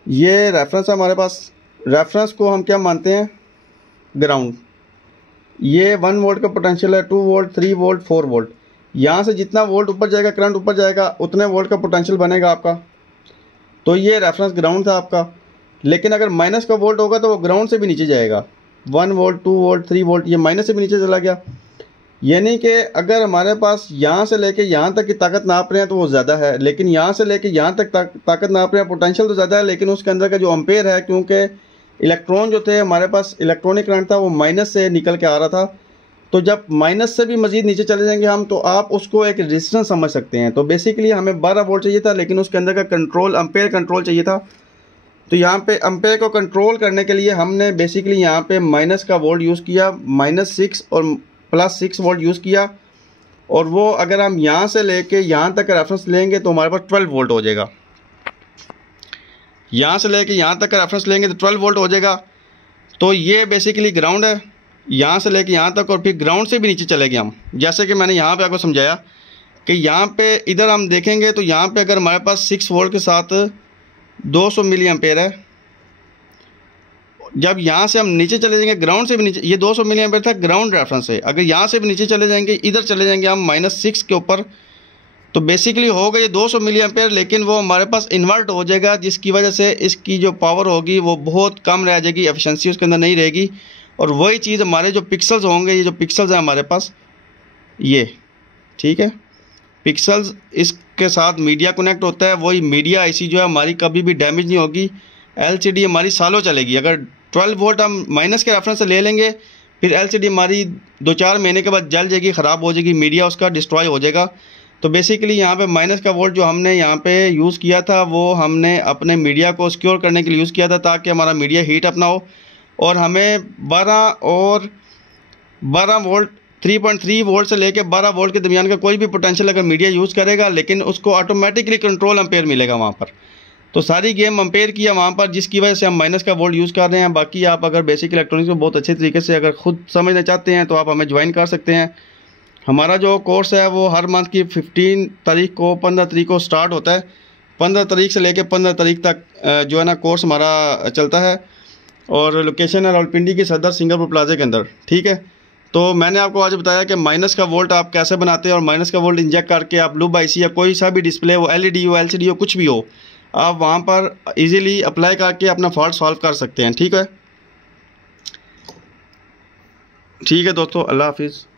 ये रेफरेंस है हमारे पास। रेफरेंस को हम क्या मानते हैं, ग्राउंड। ये 1 वोल्ट का पोटेंशियल है, 2 वोल्ट, 3 वोल्ट, 4 वोल्ट। यहाँ से जितना वोल्ट ऊपर जाएगा, करंट ऊपर जाएगा, उतने वोल्ट का पोटेंशियल बनेगा आपका। तो ये रेफरेंस ग्राउंड था आपका। लेकिन अगर माइनस का वोल्ट होगा तो वो ग्राउंड से भी नीचे जाएगा, 1 वोल्ट, 2 वोल्ट, 3 वोल्ट, ये माइनस से भी नीचे चला गया। यानी कि अगर हमारे पास यहाँ से लेके यहाँ तक की ताकत नाप रहे हैं तो वो ज़्यादा है, लेकिन यहाँ से लेके यहाँ तक ताकत नाप रहे हैं, पोटेंशियल तो ज़्यादा है, लेकिन उसके अंदर का जो अम्पेयर है, क्योंकि इलेक्ट्रॉन जो थे हमारे पास, इलेक्ट्रॉनिक करंट था वो माइनस से निकल के आ रहा था, तो जब माइनस से भी मज़ीद नीचे चले जाएंगे हम, तो आप उसको एक रेजिस्टेंस समझ सकते हैं। तो बेसिकली हमें 12 वोल्ट चाहिए था, लेकिन उसके अंदर का कंट्रोल एम्पेयर कंट्रोल चाहिए था। तो यहाँ पे एम्पेयर को कंट्रोल करने के लिए हमने बेसिकली यहाँ पे माइनस का वोल्ट यूज़ किया, -6 और +6 वोल्ट यूज़ किया। और वो अगर हम यहाँ से लेके यहाँ तक का रेफरेंस लेंगे तो हमारे पास 12 वोल्ट हो जाएगा। यहाँ से लेके यहाँ तक का रेफरेंस लेंगे तो 12 वोल्ट हो जाएगा। तो ये बेसिकली ग्राउंड है, यहाँ से लेके यहाँ तक, और फिर ग्राउंड से भी नीचे चलेंगे हम। जैसे कि मैंने यहाँ पे आपको समझाया कि यहाँ पे इधर हम देखेंगे तो यहाँ पे अगर हमारे पास 6 वोल्ट के साथ 200 मिली एम्पेयर है, जब यहाँ से हम नीचे चले जाएंगे ग्राउंड से भी नीचे, ये 200 मिली एम्पेयर था ग्राउंड रेफरेंस है। अगर यहाँ से भी नीचे चले जाएंगे, इधर चले जाएंगे हम -6 के ऊपर, तो बेसिकली होगा ये 200 मिली एम्पेयर, लेकिन वो हमारे पास इन्वर्ट हो जाएगा, जिसकी वजह से इसकी जो पावर होगी वो बहुत कम रह जाएगी, एफिशिएंसी उसके अंदर नहीं रहेगी। और वही चीज़ हमारे जो पिक्सल्स होंगे, ये जो पिक्सल्स हैं हमारे पास, ये ठीक है, पिक्सल्स इसके साथ मीडिया कनेक्ट होता है। वही मीडिया आईसी जो है हमारी कभी भी डैमेज नहीं होगी, एलसीडी हमारी सालों चलेगी। अगर 12 वोल्ट हम माइनस के रेफरेंस से ले लेंगे, फिर एलसीडी हमारी 2-4 महीने के बाद जल जाएगी, ख़राब हो जाएगी, मीडिया उसका डिस्ट्रॉय हो जाएगा। तो बेसिकली यहाँ पे माइनस का वोल्ट जो हमने यहाँ पे यूज़ किया था, वो हमने अपने मीडिया को सिक्योर करने के लिए यूज़ किया था, ताकि हमारा मीडिया हीट अप ना हो। और हमें 12 वोल्ट 3.3 वोल्ट से लेके 12 वोल्ट के दरमियान का कोई भी पोटेंशियल अगर मीडिया यूज़ करेगा, लेकिन उसको ऑटोमेटिकली कंट्रोल एम्पेयर मिलेगा वहाँ पर। तो सारी गेम एम्पेयर की है वहाँ पर, जिसकी वजह से हम माइनस का वोल्ट यूज़ कर रहे हैं। बाकी आप अगर बेसिक इलेक्ट्रॉनिक्स को बहुत अच्छे तरीके से अगर ख़ुद समझना चाहते हैं तो आप हमें ज्वाइन कर सकते हैं। हमारा जो कोर्स है वो हर मंथ की 15 तारीख को 15 तारीख को स्टार्ट होता है। 15 तारीख से लेकर 15 तारीख तक जो है ना कोर्स हमारा चलता है। और लोकेशन है रावलपिंडी की सदर सिंगापुर प्लाजा के अंदर, ठीक है। तो मैंने आपको आज बताया कि माइनस का वोल्ट आप कैसे बनाते हैं, और माइनस का वोल्ट इंजेक्ट करके आप लूप आईसी या कोई सा भी डिस्प्ले हो, एलईडी हो, एलसीडी हो, कुछ भी हो, आप वहाँ पर इजीली अप्लाई करके अपना फॉल्ट सॉल्व कर सकते हैं। ठीक है दोस्तों, अल्लाह हाफिज़।